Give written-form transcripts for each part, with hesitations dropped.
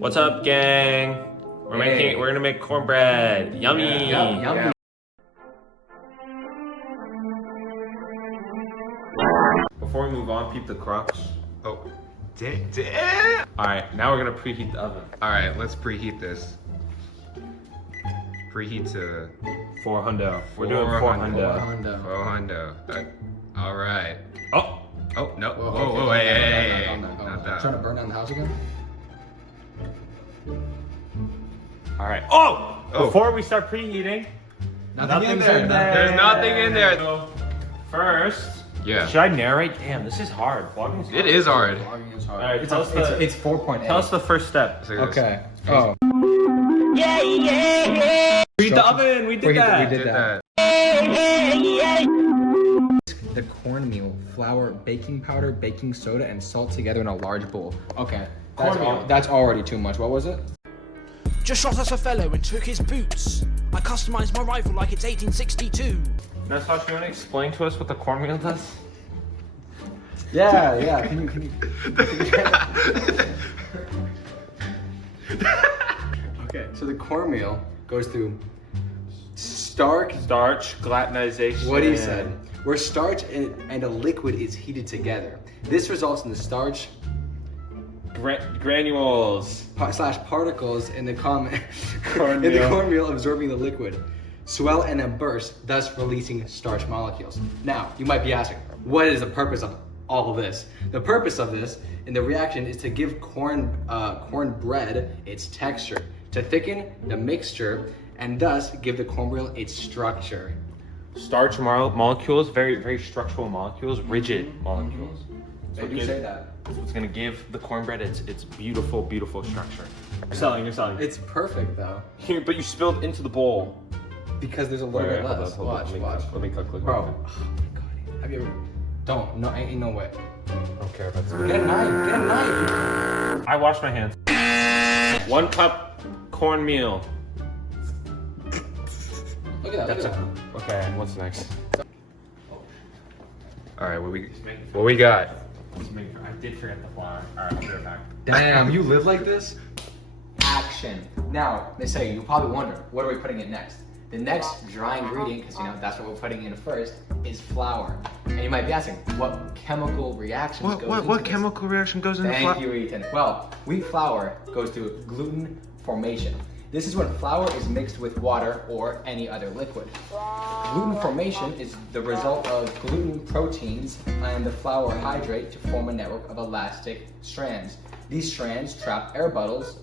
What's up, gang? We're gonna make cornbread. Yummy. Yummy. Before we move on, peep the crux. Oh, damn. All right, now we're gonna preheat the oven. All right, let's preheat this. Preheat to 400. We're doing 400. 400. All right. Oh. Oh no. Whoa, Whoa, hey. Not that. Trying to burn down the house again? All right. Oh. Before we start preheating, Nothing's in there. There's nothing in there. So, first. Yeah. Should I narrate? Damn, this is hard. Vlogging's hard. It is hard. Vlogging is hard. All right, It's 4.8. 4.8. Tell us the first step. Okay. Oh. Preheat the oven. We did that. We did that. The cornmeal, flour, baking powder, baking soda, and salt together in a large bowl. Okay. That's already too much. What was it? Just shot us a fellow and took his boots. I customized my rifle like it's 1862. Now, Sasha, you want to explain to us what the cornmeal does? Yeah. Can you... Okay. So the cornmeal goes through starch, Gelatinization. what he said, where starch and a liquid is heated together. This results in the starch Granules. / particles in the Cornmeal. cornmeal absorbing the liquid, swell and then burst, thus releasing starch molecules. Now, you might be asking, what is the purpose of all of this? The purpose of this in the reaction is to give cornbread its texture, to thicken the mixture, and thus give the cornmeal its structure. Starch molecules, very structural molecules, rigid molecules. They do say that. That's what's gonna give the cornbread its beautiful structure. You're selling. It's perfect though, Here, but you spilled into the bowl. because there's a little bit less. Watch. Let me cook. Bro, oh my god. Have you ever... Don't. No, ain't no way. I don't care about this. Get a knife. I wash my hands. 1 cup cornmeal. Look at that. Okay, what's next? All right, what we got? I did forget the flour. Alright, I'll be right back. Damn, you live like this? Action. Now, they say, you'll probably wonder, what are we putting in next? The next dry ingredient, because that's what we're putting in first, is flour. And you might be asking, what chemical reactions goes into What this? chemical reaction goes into flour? Thank you, Ethan. Well, wheat flour goes through gluten formation. This is when flour is mixed with water or any other liquid. Gluten formation is the result of gluten proteins and the flour hydrate to form a network of elastic strands. These strands trap air bubbles.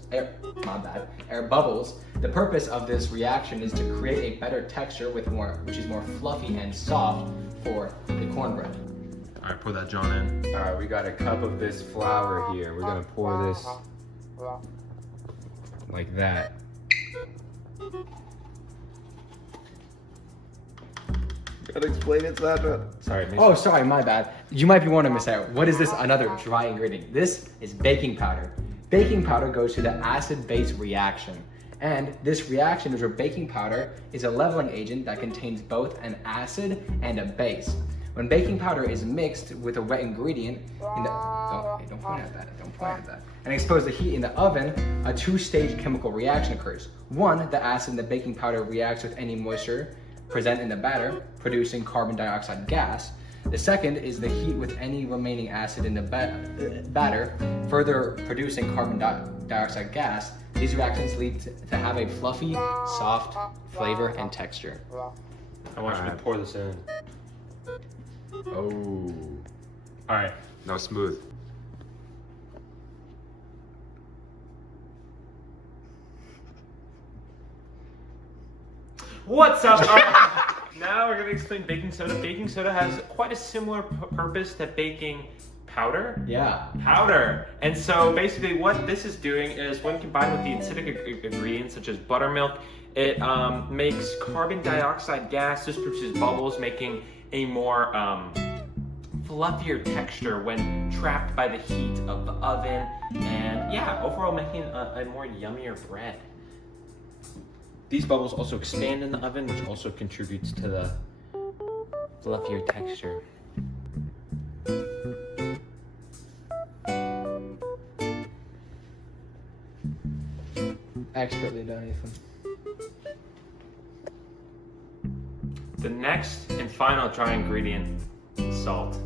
The purpose of this reaction is to create a better texture which is more fluffy and soft for the cornbread. Alright, pour that John in. All right, we got a cup of this flour here. We're gonna pour this like that. Gotta explain it, Sasha. Sorry, Oh, sorry, my bad. You might be wondering, Miss Sarah, what is this another dry ingredient? This is baking powder. Baking powder goes through the acid-base reaction. And this reaction is where baking powder is a leveling agent that contains both an acid and a base. When baking powder is mixed with a wet ingredient don't point at that. And exposed to heat in the oven, a two-stage chemical reaction occurs. One, the acid in the baking powder reacts with any moisture present in the batter, producing carbon dioxide gas. The second is the heat with any remaining acid in the batter, further producing carbon dioxide gas. These reactions lead to have a fluffy, soft flavor and texture. I want you to pour this in. Oh. Alright. No, smooth. What's up? Now we're gonna explain baking soda. Baking soda has quite a similar purpose to baking powder. Yeah. Powder. And so basically what this is doing is when combined with the acidic ingredients such as buttermilk, it makes carbon dioxide gas. This produces bubbles, making a more fluffier texture when trapped by the heat of the oven. And yeah, overall making a more yummier bread. These bubbles also expand in the oven, which also contributes to the fluffier texture. Expertly done, Ethan. The next and final dry ingredient is salt.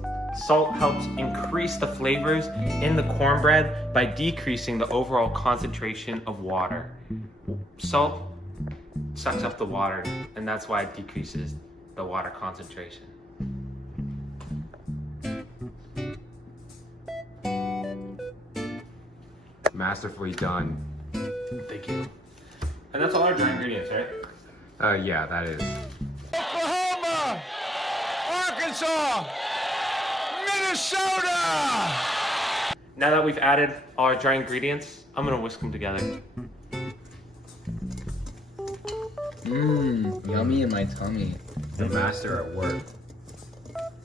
Salt helps increase the flavors in the cornbread by decreasing the overall concentration of water. Salt sucks up the water, and that's why it decreases the water concentration. Masterfully done. Thank you. And that's all our dry ingredients, right? Yeah, that is. Oklahoma! Arkansas! Minnesota! Now that we've added all our dry ingredients, I'm gonna whisk them together. Mmm, yummy in my tummy. The master at work.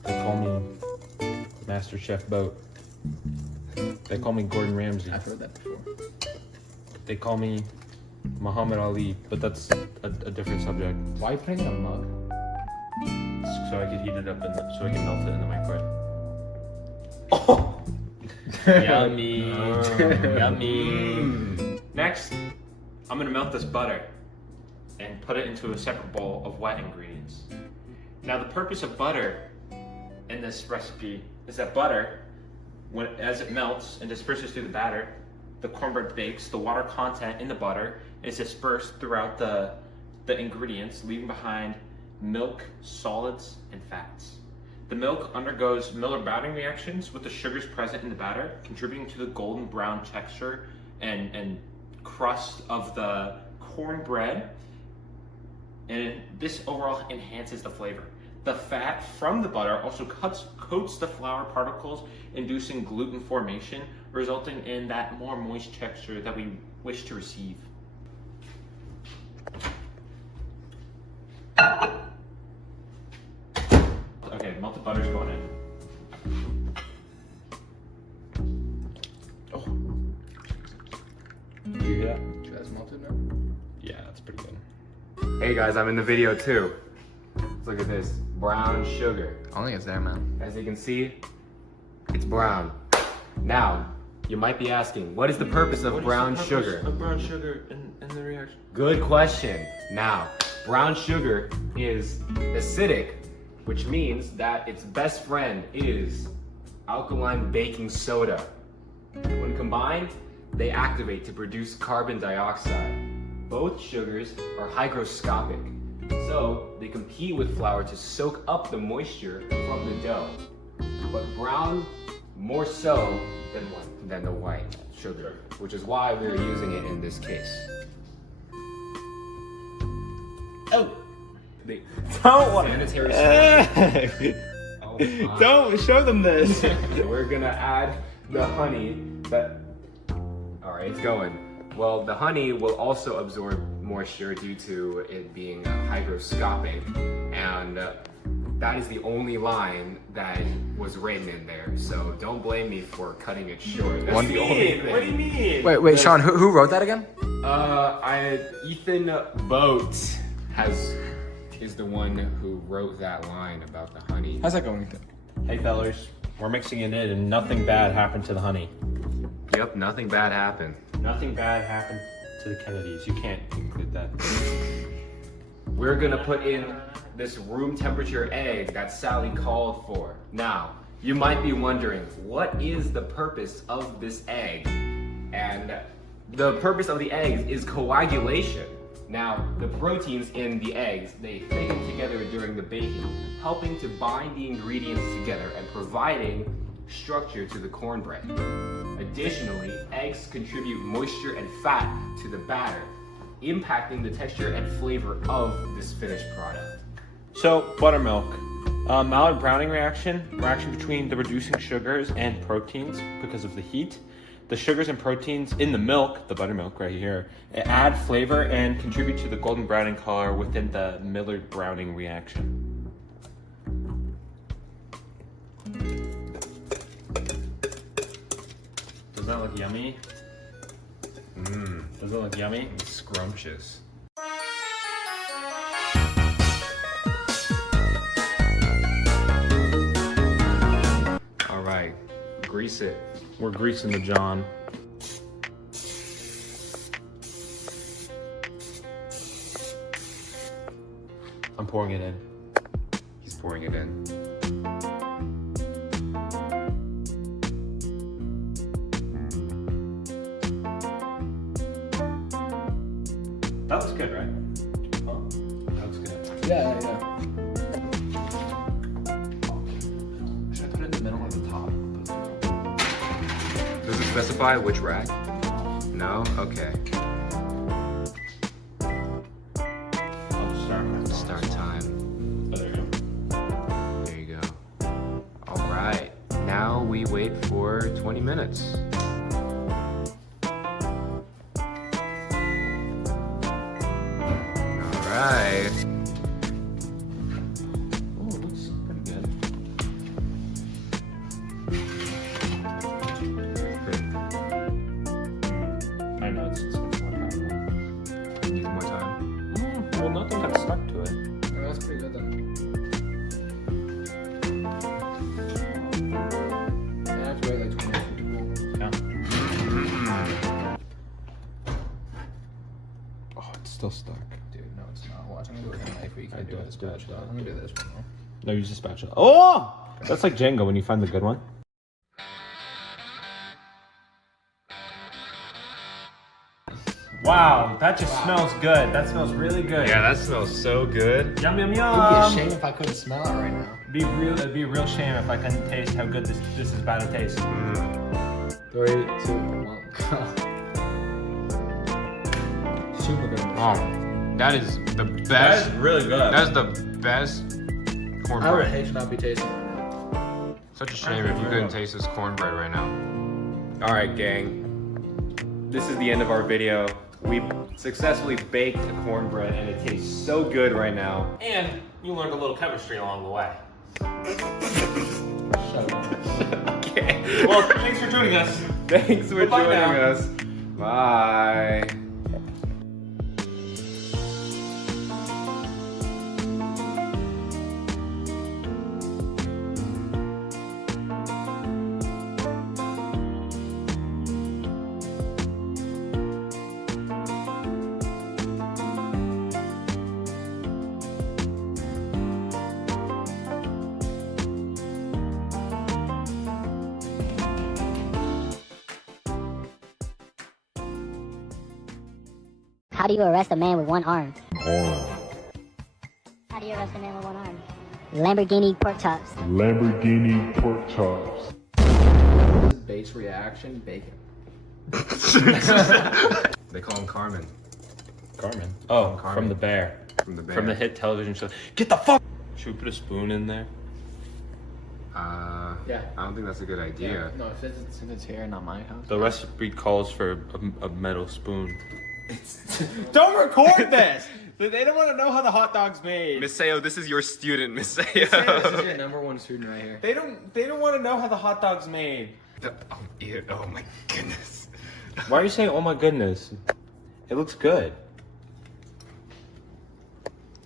They call me Master Chef Boat. They call me Gordon Ramsay. I've heard that before. They call me Muhammad Ali, but that's a different subject. Why are you putting it in a mug? So I could heat it up so I can melt it in the microwave. Oh! Yummy. Yummy. Next, I'm gonna melt this butter and put it into a separate bowl of wet ingredients. Now the purpose of butter in this recipe is that butter, as it melts and disperses through the batter, the cornbread bakes, the water content in the butter is dispersed throughout the ingredients, leaving behind milk, solids, and fats. The milk undergoes Miller-Browning reactions with the sugars present in the batter, contributing to the golden brown texture and crust of the cornbread, and this overall enhances the flavor. The fat from the butter also coats the flour particles, inducing gluten formation, resulting in that more moist texture that we wish to receive. Okay, melted butter's going in. Oh. Do you hear that? You guys melted now? Yeah, that's pretty good. Hey guys, I'm in the video too. Let's look at this. Brown sugar. I don't think it's there, man. As you can see, it's brown. Now, you might be asking, what is the purpose of brown sugar? Of brown sugar in the reaction. Good question. Now, brown sugar is acidic, which means that its best friend is alkaline baking soda. When combined, they activate to produce carbon dioxide. Both sugars are hygroscopic, so they compete with flour to soak up the moisture from the dough. But brown more so than the white sugar, which is why we're using it in this case. Oh! Don't want Sanitary Oh my. Don't show them this. We're gonna add the honey that, all right, it's going. Well, the honey will also absorb moisture due to it being hygroscopic, and that is the only line that was written in there. So don't blame me for cutting it short. That's the only thing. What do you mean? Wait, Sean, who wrote that again? Ethan Boat is the one who wrote that line about the honey. How's that going, Ethan? Hey fellers, we're mixing it in and nothing bad happened to the honey. Yep, nothing bad happened. Nothing bad happened to the Kennedys. You can't include that. We're gonna put in this room temperature egg that Sally called for. Now, you might be wondering, what is the purpose of this egg? And the purpose of the eggs is coagulation. Now, the proteins in the eggs, they thicken together during the baking, helping to bind the ingredients together and providing structure to the cornbread. Additionally, eggs contribute moisture and fat to the batter, impacting the texture and flavor of this finished product. So, buttermilk. Maillard-Browning reaction between the reducing sugars and proteins because of the heat. The sugars and proteins in the milk, the buttermilk right here, add flavor and contribute to the golden browning color within the Maillard-Browning reaction. Does that look yummy? Does it look yummy? It's scrumptious. All right, grease it. We're greasing the John. I'm pouring it in. He's pouring it in. That looks good, right? That looks good. Yeah. Should I put it in the middle or the top? Does it specify which rack? No? Okay. I'll Start time. Oh, there you go. There you go. All right. Now we wait for 20 minutes. All right. Oh, it looks pretty good. I know it's more time. Needs more time. Well, nothing got stuck to it. That's pretty good then. I have to wait like 20 minutes to Yeah. Oh, it's still stuck. Dude, no, it's not. Watch, I'm gonna do it with a knife, but you can't do it with a spatula. I'm gonna do this one. No, use a spatula. Oh! That's like Jenga when you find the good one. Wow, that just smells good. That smells really good. Yeah, that smells so good. Yum yum It'd be a yum. shame if I couldn't smell it right now. It'd be a real shame if I couldn't taste how good this is about to taste. 3, 2, 1. Super good. Oh, that is the That best. is really good. That's the best I would cornbread. hate to not be tasting it. Such a shame if you couldn't taste this cornbread right now. All right, gang. This is the end of our video. We successfully baked a cornbread and it tastes so good right now. And you learned a little chemistry along the way. Shut up. Okay. Well, thanks for joining us. Thanks for Bye-bye joining now. us. Bye. How do you arrest a man with one arm? How do you arrest a man with one arm? Lamborghini pork chops. Lamborghini pork chops. Base reaction, bacon. They call him Carmen Carmen. Oh, Carmen. from the bear. from the band. From the hit television show. Get the fuck! Should we put a spoon in there? Yeah. I don't think that's a good idea. No, if it's here, not my house. The recipe calls for a metal spoon. Don't record this! They don't want to know how the hot dog's made. Miss Sayo, this is your student, Miss This is Sayo. your number one student right here. They don't want to know how the hot dog's made. Oh, ew, oh my goodness. Why are you saying, oh my goodness? It looks good.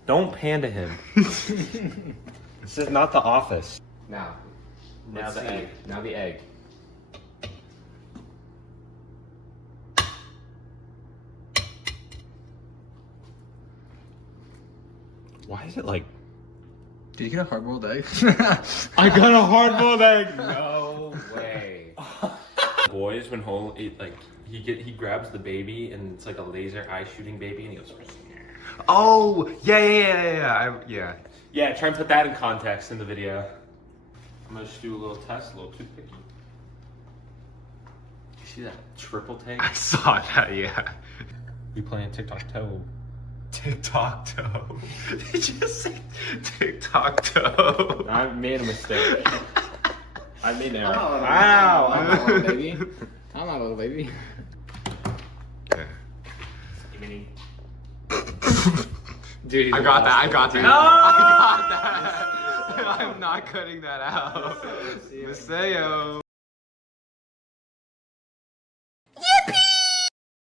Don't panda him. This is not The Office. Now, Now let's the see. egg. Now the egg. Why is it like... Did you get a hard-boiled egg? I got a hard-boiled egg! No way. Boys, when Hole he grabs the baby and it's like a laser eye shooting baby and he goes... Oh, yeah. Yeah, try and put that in context in the video. I'm gonna just do a little test, a little toothpick. You see that triple take? I saw that, yeah. We playing tic-tac-toe. Tic-tac-toe. Did you just say tic-tac-toe? I made a mistake. I made an error. Ow! I'm not a little baby. I'm not a little baby. Dude, I got that. No! I got that. I'm not cutting that out. Maseo.